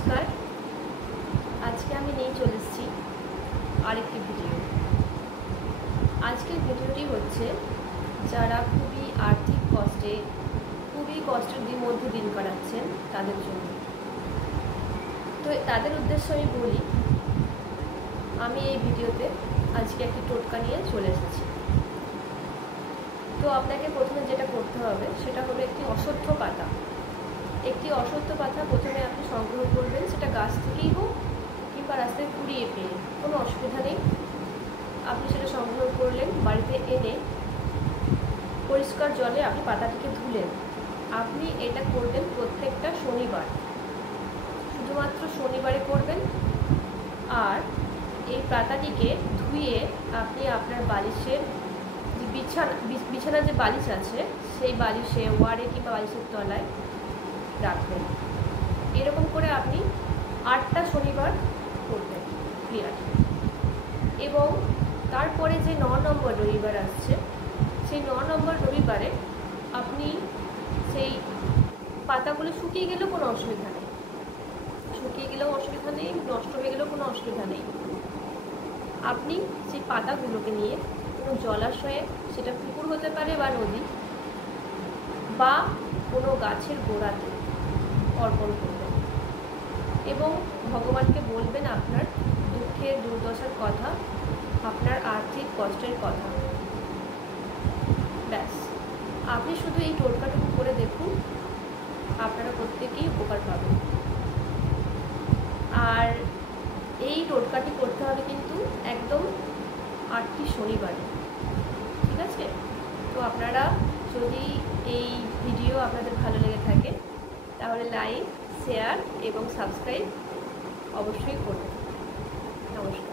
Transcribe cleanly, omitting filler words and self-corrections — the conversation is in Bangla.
নমস্কার। আজকে আমি নিয়ে চলে এসেছি আরেকটি ভিডিও। আজকের ভিডিওটি হচ্ছে যারা খুবই আর্থিক কষ্টে খুবই কষ্টের মধ্যে দিন কাটাচ্ছেন তাদের জন্য। তো তাদের উদ্দেশ্যে আমি বলি, আমি এই ভিডিওতে আজকে একটি টোটকা নিয়ে চলে এসেছি। তো আপনাকে প্রথমে যেটা করতে হবে সেটা হলো একটি অশ্বত্থ পাতা। একটি অশ্বত্থ পাতা প্রথমে আপনি সংগ্রহ করবেন, সেটা গাছ থেকেই হোক কিংবা রাস্তায় কুড়িয়ে পেয়ে, কোনো অসুবিধা নেই। আপনি সেটা সংগ্রহ করলেন, বাড়িতে এনে পরিষ্কার জলে আপনি পাতাটিকে ধুলেন। আপনি এটা করবেন প্রত্যেকটা শনিবার, শুধুমাত্র শনিবারে করবেন। আর এই পাতাটিকে ধুয়ে আপনি আপনার বালিশের যে বিছানার যে বালিশ আছে সেই বালিশে, ওয়ারে কিংবা বালিশের তলায় রাখবেন। এরকম করে আপনি 8টা শনিবার করবেন ক্লিয়ার। এবং তারপরে যে 9 নম্বর রবিবার আসছে, সেই 9 নম্বর রবিবারে আপনি সেই পাতাগুলো শুকিয়ে গেলেও কোনো অসুবিধা নেই, নষ্ট হয়ে গেলেও কোনো অসুবিধা নেই। আপনি সেই পাতাগুলোকে নিয়ে কোনো জলাশয়ে, সেটা পুকুর হতে পারে বা নদী, বা কোনো গাছের গোড়াতে অর্পণ করবেন এবং ভগবানকে বলবেন আপনার দুঃখের দুর্দশার কথা, আপনার আর্থিক কষ্টের কথা। ব্যাস, আপনি শুধু এই টোটকাটুকু করে দেখুন, আপনারা প্রত্যেকেই উপকার পাবেন। আর এই টোটকাটি করতে হবে কিন্তু একদম 8টি শনিবারে, ঠিক আছে? তো আপনারা যদি এই ভিডিও আপনাদের ভালো লেগে থাকে তাহলে লাইক, শেয়ার এবং সাবস্ক্রাইব অবশ্যই করবেন। নমস্কার।